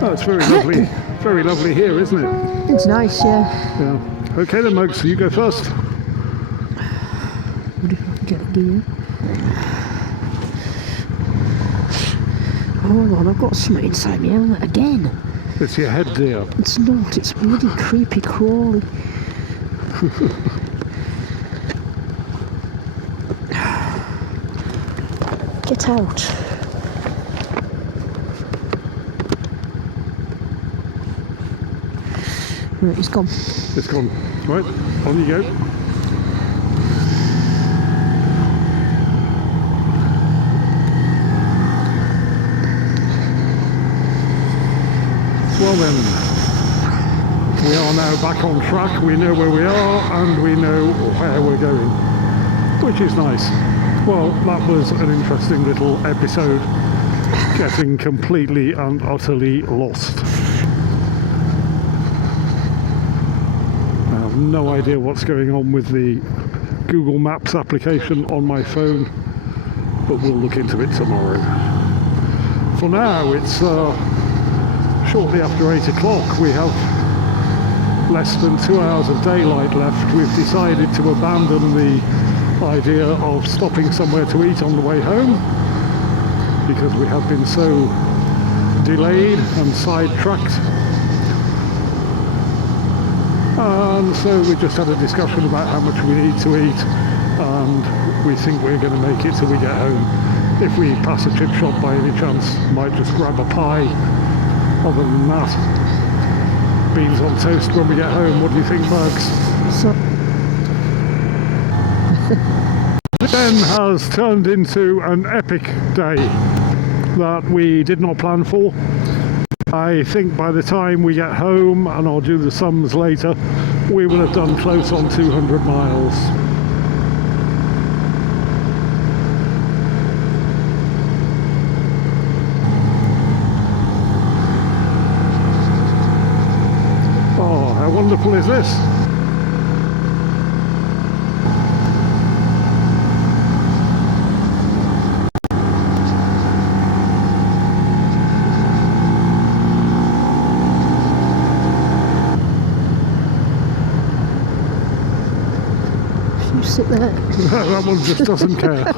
Oh, it's very lovely here, isn't it? It's nice, yeah. Yeah. Okay then, Mugs, you go first. What if I can get a gear? Hold on, I've got something inside my helmet again. It's your head, dear. It's not, it's bloody creepy crawly. Get out. Right, it's gone. It's gone. Right, on you go. Well then, we are now back on track. We know where we are and we know where we're going, which is nice. Well, that was an interesting little episode, getting completely and utterly lost. I have no idea what's going on with the Google Maps application on my phone, but we'll look into it tomorrow. For now, it's shortly after 8 o'clock. We have less than 2 hours of daylight left. We've decided to abandon the idea of stopping somewhere to eat on the way home because we have been so delayed and sidetracked. And so we just had a discussion about how much we need to eat, and we think we're going to make it till we get home. If we pass a chip shop by any chance, might just grab a pie. Other than that, beans on toast when we get home. What do you think, Bugs? So Then has turned into an epic day that we did not plan for. I think by the time we get home, and I'll do the sums later, we will have done close on 200 miles. Oh, how wonderful is this? you sit there. That one just doesn't care.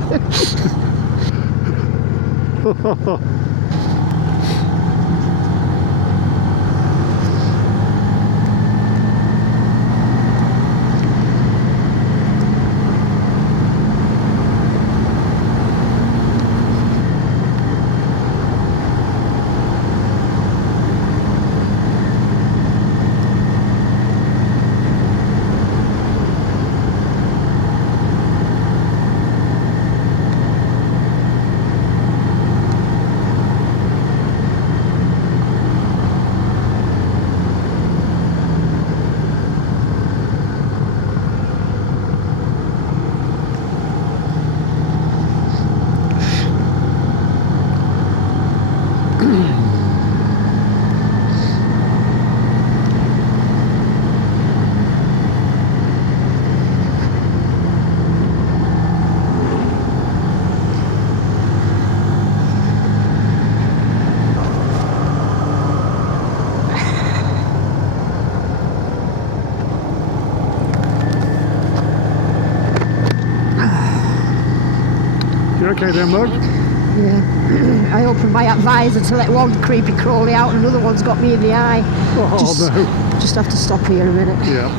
You okay then, Mug? Yeah. I opened my visor to let one creepy crawly out and another one's got me in the eye. Oh no. Just have to stop here a minute. Yeah.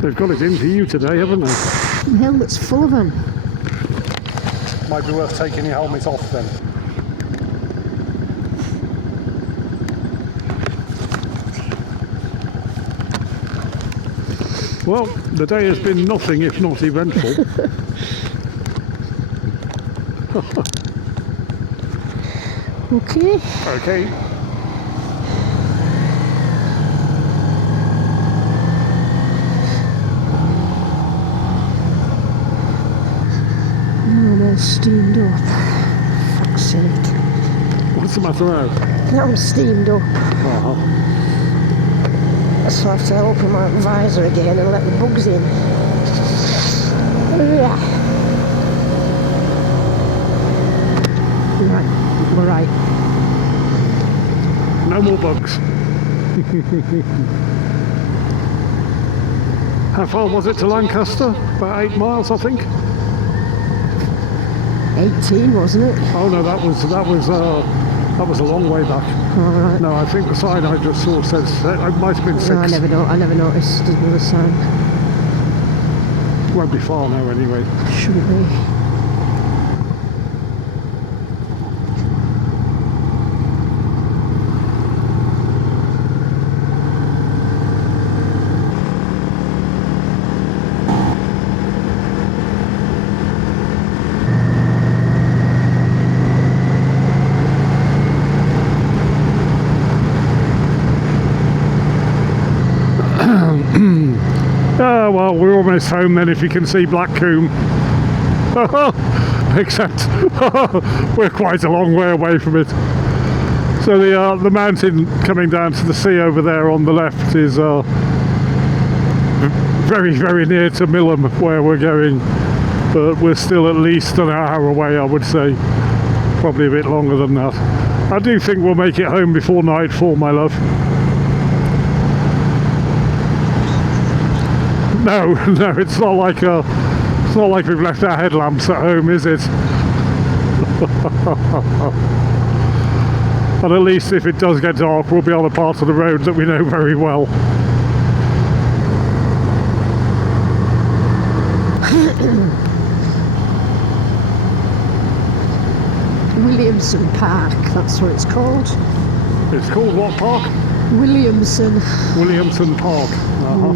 They've got it in for you today, haven't they? The helmet's full of them. Might be worth taking your helmet off then. Well, the day has been nothing if not eventful. Okay. Okay. Oh, they're steamed up. Fuck's sake. What's the matter now? Now I'm steamed up. Uh-huh. So I have to open my visor again and let the bugs in. Right, we're right. No more bugs. How far was it to Lancaster? About 8 miles, I think. 18, wasn't it? Oh no, that was a long way back. Alright. No, I think the sign I just saw says it might have been 6. No, I never noticed the sign. Won't be far now anyway. Shouldn't be. Ah, well, we're almost home then if you can see Blackcombe. Except we're quite a long way away from it. So the mountain coming down to the sea over there on the left is very, very near to Milham where we're going. But we're still at least an hour away, I would say. Probably a bit longer than that. I do think we'll make it home before nightfall, my love. No, it's not like we've left our headlamps at home, is it? And at least if it does get dark, we'll be on a part of the road that we know very well. Williamson Park, that's what it's called. It's called what park? Williamson. Williamson Park. Uh-huh.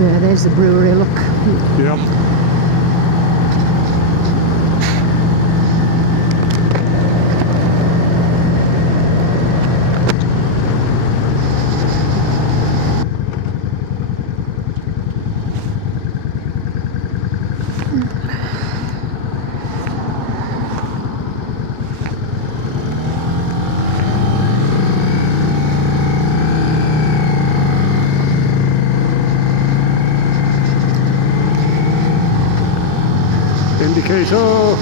Yeah, there's the brewery, look. Yep. Indicator.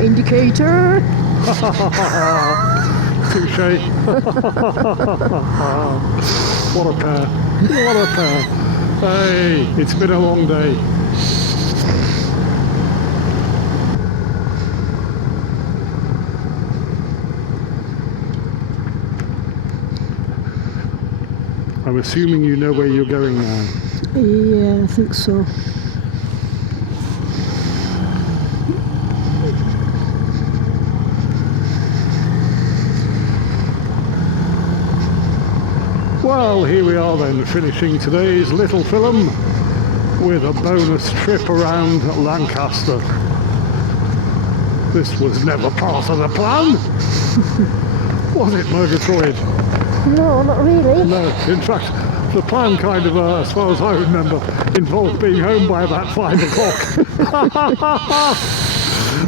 Indicator. Touché. What a pair. What a pair. Hey, it's been a long day. I'm assuming you know where you're going now. Yeah, I think so. Well, here we are then, finishing today's little film with a bonus trip around Lancaster. This was never part of the plan. Was it, Murgatroyd? No, not really. No, in fact, the plan kind of, as far as I remember, involved being home by about 5 o'clock.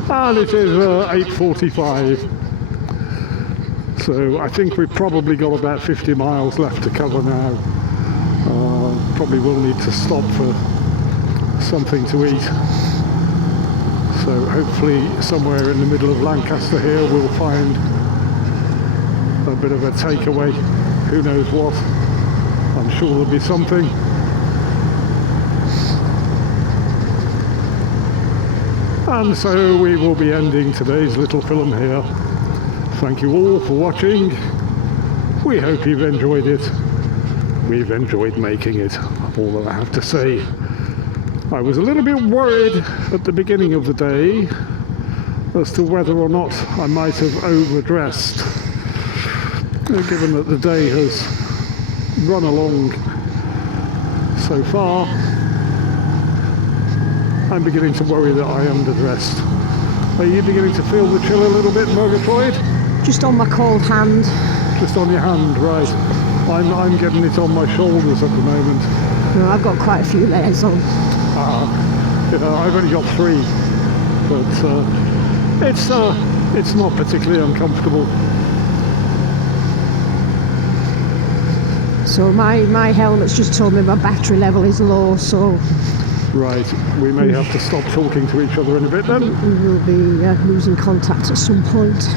And it is 8:45. So I think we've probably got about 50 miles left to cover now. Probably will need to stop for something to eat. So hopefully somewhere in the middle of Lancaster here we'll find a bit of a takeaway. Who knows what? I'm sure there'll be something. And so we will be ending today's little film here. Thank you all for watching. We hope you've enjoyed it. We've enjoyed making it, although I have to say I was a little bit worried at the beginning of the day as to whether or not I might have overdressed, given that the day has run along so far. I'm beginning to worry that I underdressed. Are you beginning to feel the chill a little bit, Murgatroyd? Just on my cold hand. Just on your hand, right. I'm getting it on my shoulders at the moment. No, I've got quite a few layers on. You know, I've only got 3, but it's not particularly uncomfortable. So my helmet's just told me my battery level is low, so Right, we may have to stop talking to each other in a bit then. we will be losing contact at some point.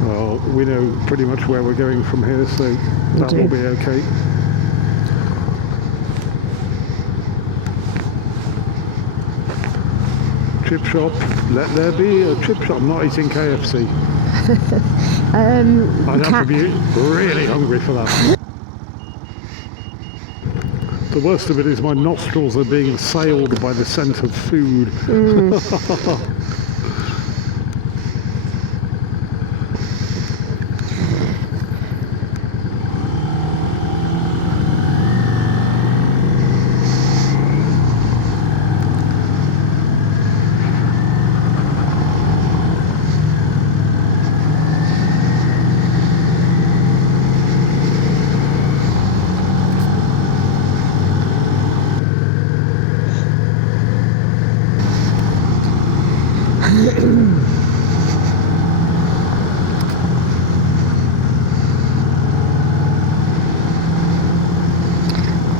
Well, we know pretty much where we're going from here, so that will be okay. Chip shop, let there be a chip shop. I'm not eating KFC. I'd have to be really hungry for that. The worst of it is my nostrils are being assailed by the scent of food.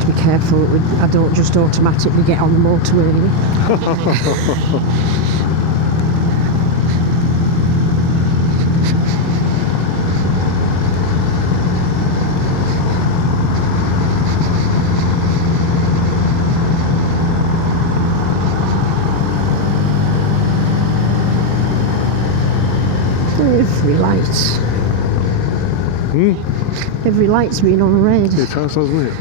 Be careful that I don't just automatically get on the motorway. Every light. Every light's been on red. It has, hasn't it?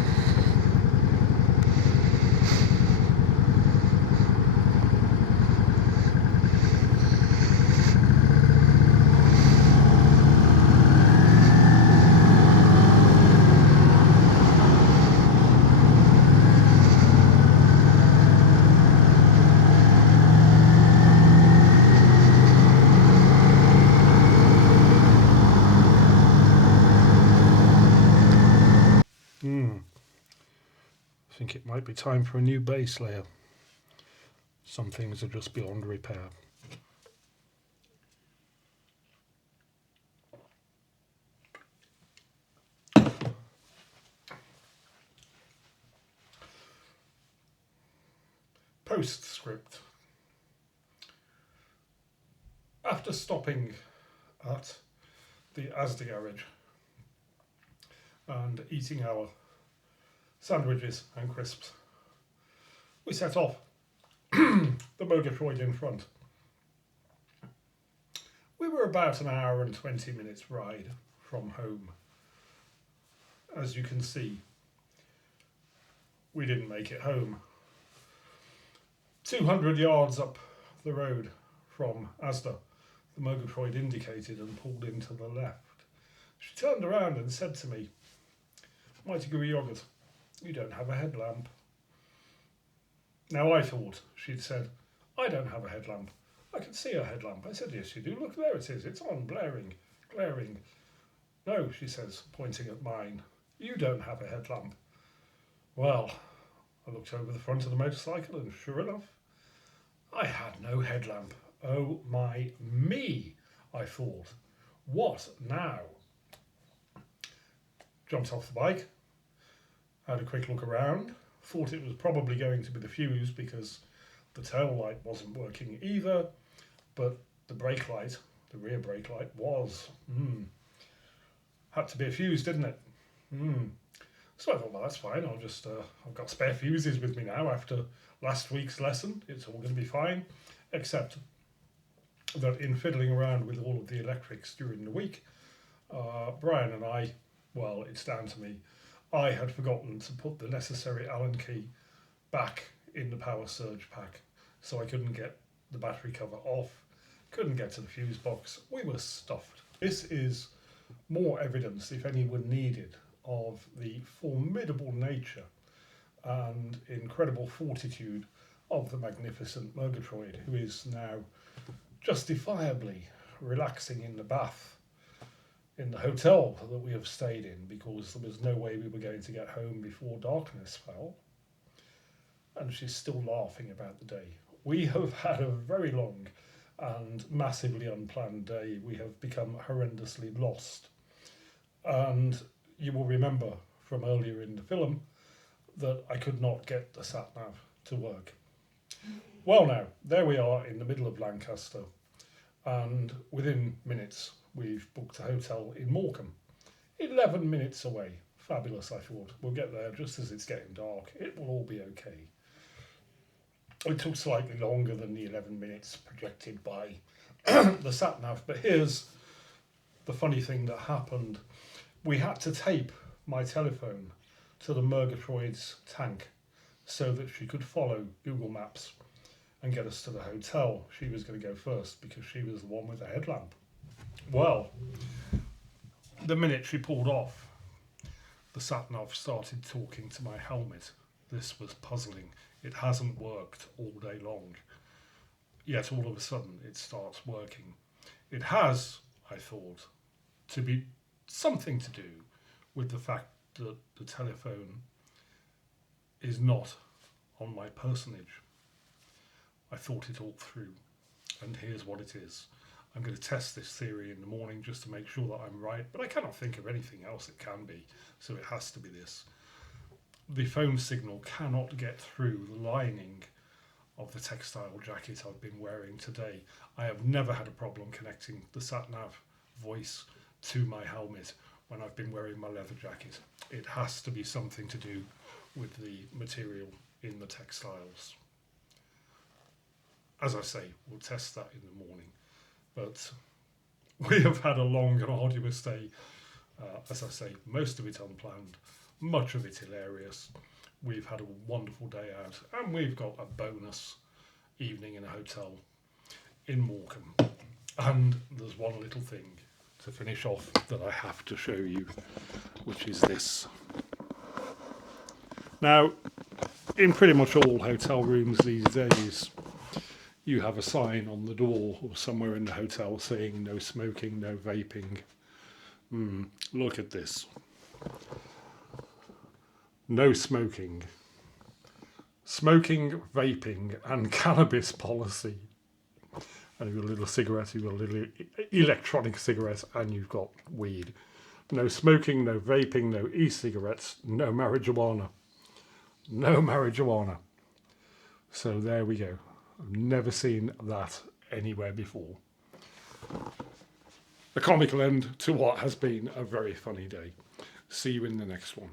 I think it might be time for a new base layer. Some things are just beyond repair. Postscript. After stopping at the Asda garage and eating our sandwiches and crisps, we set off the Murgatroyd in front. We were about an hour and 20 minutes ride from home. As you can see, we didn't make it home. 200 yards up the road from Asda, the Murgatroyd indicated and pulled into the left. She turned around and said to me, "Mighty gooey yoghurt, you don't have a headlamp." Now I thought she'd said, "I don't have a headlamp. I can see a headlamp." I said, "Yes you do, look there it is, it's on, glaring. "No," she says, pointing at mine, "you don't have a headlamp." Well, I looked over the front of the motorcycle and sure enough, I had no headlamp. Oh my me, I thought. What now? Jumped off the bike, had a quick look around, thought it was probably going to be the fuse because the tail light wasn't working either, but the brake light, the rear brake light was. Had to be a fuse, didn't it? So I thought, well, that's fine. I've got spare fuses with me now after last week's lesson. It's all going to be fine, except that in fiddling around with all of the electrics during the week, Brian and I, well, it's down to me, I had forgotten to put the necessary Allen key back in the power surge pack, so I couldn't get the battery cover off, couldn't get to the fuse box. We were stuffed. This is more evidence, if any were needed, of the formidable nature and incredible fortitude of the magnificent Murgatroyd, who is now justifiably relaxing in the bath in the hotel that we have stayed in because there was no way we were going to get home before darkness fell. And she's still laughing about the day. We have had a very long and massively unplanned day. We have become horrendously lost. And you will remember from earlier in the film that I could not get the sat-nav to work. Well now, there we are in the middle of Lancaster, and within minutes we've booked a hotel in Morecambe. 11 minutes away. Fabulous, I thought. We'll get there just as it's getting dark. It will all be okay. It took slightly longer than the 11 minutes projected by the sat-nav, but here's the funny thing that happened. We had to tape my telephone to the Murgatroyd's tank so that she could follow Google Maps and get us to the hotel. She was going to go first because she was the one with the headlamp. Well, the minute she pulled off, the sat-nav started talking to my helmet. This was puzzling. It hasn't worked all day long. Yet all of a sudden it starts working. It has, I thought, to be something to do with the fact that the telephone is not on my personage. I thought it all through, and here's what it is. I'm going to test this theory in the morning just to make sure that I'm right, but I cannot think of anything else it can be, so it has to be this. The phone signal cannot get through the lining of the textile jacket I've been wearing today. I have never had a problem connecting the sat-nav voice to my helmet when I've been wearing my leather jacket. It has to be something to do with the material in the textiles. As I say, we'll test that in the morning. But we have had a long and arduous day. As I say, most of it unplanned, much of it hilarious. We've had a wonderful day out, and we've got a bonus evening in a hotel in Morecambe. And there's one little thing to finish off that I have to show you, which is this. Now, in pretty much all hotel rooms these days, you have a sign on the door or somewhere in the hotel saying no smoking, no vaping. Look at this. No smoking. Smoking, vaping and cannabis policy. And you've got a little cigarette, you've got a little electronic cigarette, and you've got weed. No smoking, no vaping, no e-cigarettes, no marijuana. No marijuana. So there we go. I've never seen that anywhere before. A comical end to what has been a very funny day. See you in the next one.